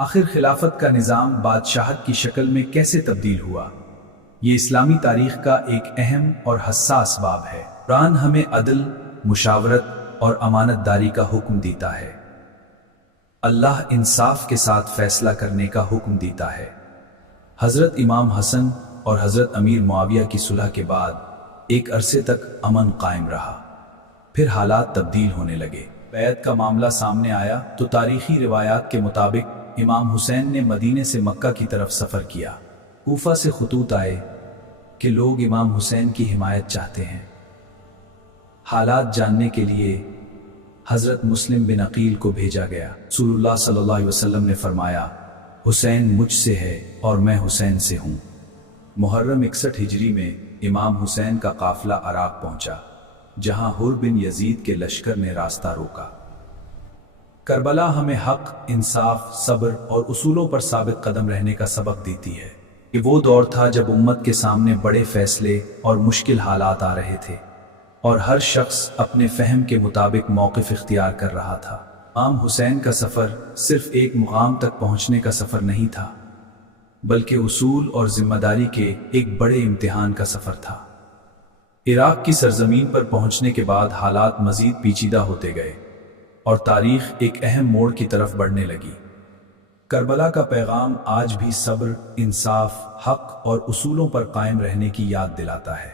آخر خلافت کا نظام بادشاہت کی شکل میں کیسے تبدیل ہوا؟ یہ اسلامی تاریخ کا ایک اہم اور حساس باب ہے۔ قرآن ہمیں عدل، مشاورت اور امانت داری کا حکم دیتا ہے۔ اللہ انصاف کے ساتھ فیصلہ کرنے کا حکم دیتا ہے۔ حضرت امام حسن اور حضرت امیر معاویہ کی صلح کے بعد ایک عرصے تک امن قائم رہا، پھر حالات تبدیل ہونے لگے۔ بیعت کا معاملہ سامنے آیا تو تاریخی روایات کے مطابق امام حسین نے مدینے سے مکہ کی طرف سفر کیا۔ کوفہ سے خطوط آئے کہ لوگ امام حسین کی حمایت چاہتے ہیں۔ حالات جاننے کے لیے حضرت مسلم بن عقیل کو بھیجا گیا۔ رسول اللہ صلی اللہ علیہ وسلم نے فرمایا، حسین مجھ سے ہے اور میں حسین سے ہوں۔ محرم 61 ہجری میں امام حسین کا قافلہ عراق پہنچا، جہاں حر بن یزید کے لشکر نے راستہ روکا۔ کربلا ہمیں حق، انصاف، صبر اور اصولوں پر ثابت قدم رہنے کا سبق دیتی ہے۔ یہ وہ دور تھا جب امت کے سامنے بڑے فیصلے اور مشکل حالات آ رہے تھے، اور ہر شخص اپنے فہم کے مطابق موقف اختیار کر رہا تھا۔ امام حسین کا سفر صرف ایک مقام تک پہنچنے کا سفر نہیں تھا، بلکہ اصول اور ذمہ داری کے ایک بڑے امتحان کا سفر تھا۔ عراق کی سرزمین پر پہنچنے کے بعد حالات مزید پیچیدہ ہوتے گئے اور تاریخ ایک اہم موڑ کی طرف بڑھنے لگی۔ کربلا کا پیغام آج بھی صبر، انصاف، حق اور اصولوں پر قائم رہنے کی یاد دلاتا ہے۔